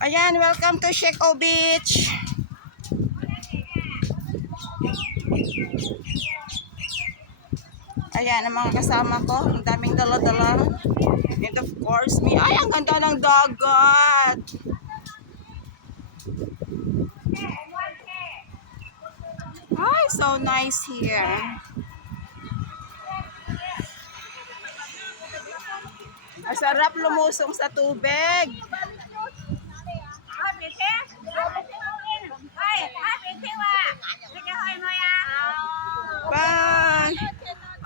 Ayan, welcome to Sheko Beach. Ayan, ang mga kasama ko. Ang daming dala-dala. And of course, me. Ay, ang ganda ng dagat. Ay, so nice here. Masarap lumusong sa tubig. Bye!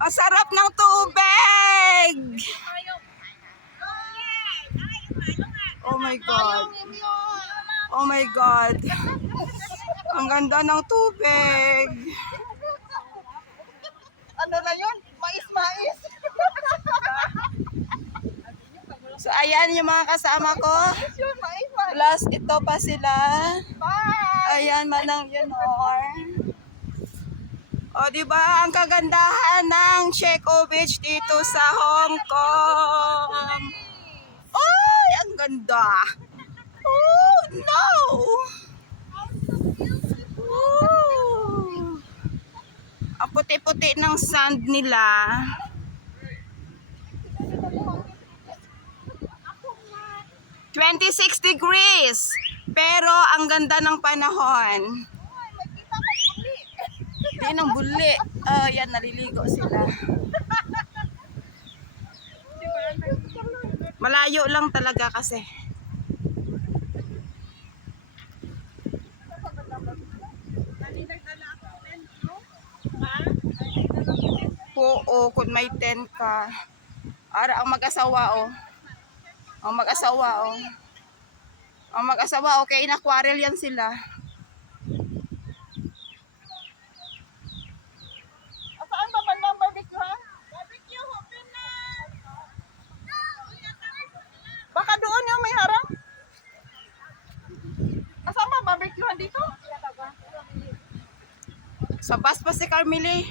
Ang sarap ng tubig! Oh my God! Oh my God! Ang ganda ng tubig! Ano na yun? Mais-mais. So ayan yung mga kasama ko. Plus ito pa sila. Ayan Manang Yunor. O di ba ang kagandahan ng Sheko Beach dito sa Hong Kong. Ay, ang ganda. Oh, no. Oh. Ang puti-puti ng sand nila. $26 pero ang ganda ng panahon. Hindi ng buli. Yan, naliligo sila. Malayo lang talaga kasi. Oo, kung may tent ka. Ara ang mag-asawa oh. Ang mag-asawa oh. Ang mag-asawa okay, in-aquarial yan sila. Saan ba bandang barbecue ha? Barbecue, open na! Baka doon yung may harang? Saan ba barbecue dito? Sa bus pa si Carmeli.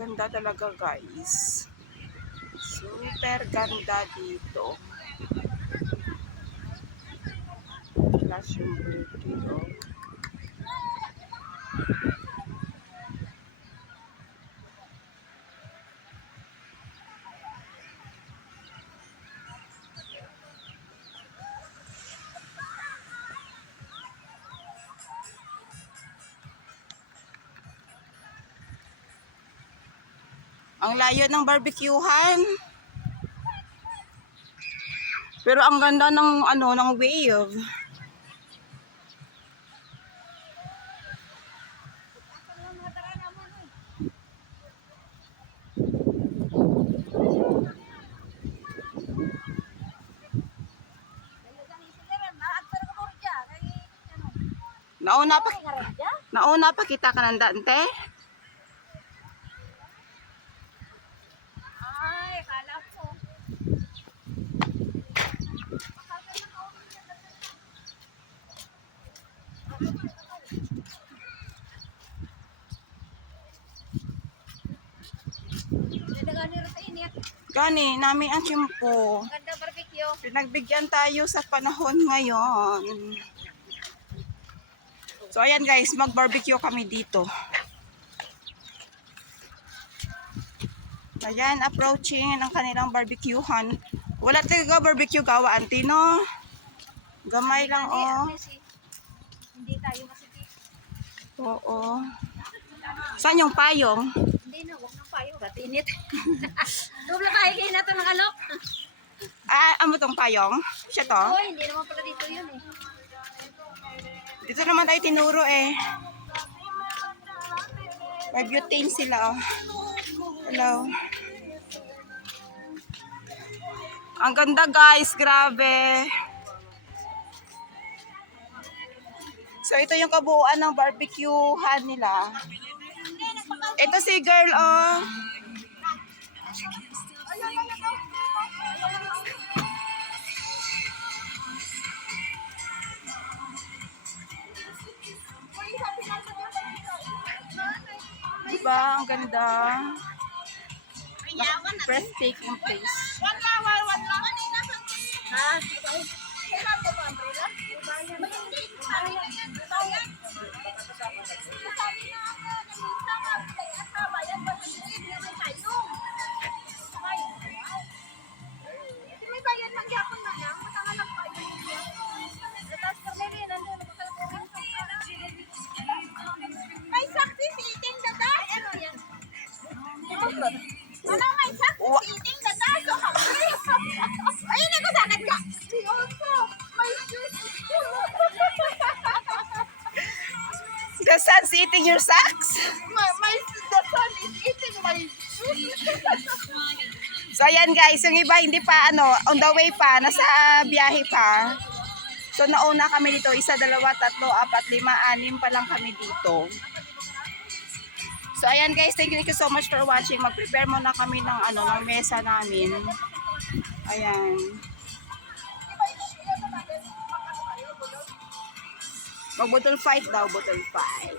Ganda talaga guys. Super ganda dito. Flash yung break dito. Ang layo ng barbecuehan. Pero ang ganda ng ano ng wave. Nauna pa kita ka ng dante. Ay, kala ko. Gani, namin ang tiyempo. Ganda barbecue. Pinagbigyan tayo sa panahon ngayon. So ayan guys, mag-barbecue kami dito. Ayan, approaching ang kanilang barbecuehan. Wala talaga barbecue gawa, auntie, no? Gamay lang, oh. Hindi tayo masiti. Oo. Saan yung payong? Hindi na, huwag nang payo. Batinit. Doble tayo kayo na ito ng alok. Ano tong payong? Siya to? Oo, hindi naman pala dito yun eh. Dito naman tayo tinuro eh. May butane sila, oh. Hello. Ang ganda guys, grabe. So ito yung kabuuan ng barbecuehan nila. Ito si girl, oh. Diba? Ang ganda. breathtaking place. Ha? May saksi si Iting Dada. Ano yan? Ano may saksi Wa- si Iting Dada? So hungry. Ayun ako sakit ka. Si also. May juice. The sun's eating your socks? The sun is eating my juice. So ayan guys, yung iba hindi pa on the way pa, nasa biyahe pa. So nauna kami dito, 1, 2, 3, 4, 5, 6 pa lang kami dito. So ayan guys, thank you so much for watching. Mag-prepare muna kami ng ng mesa namin. Ayan. Mag-bottle fight daw, bottle fight.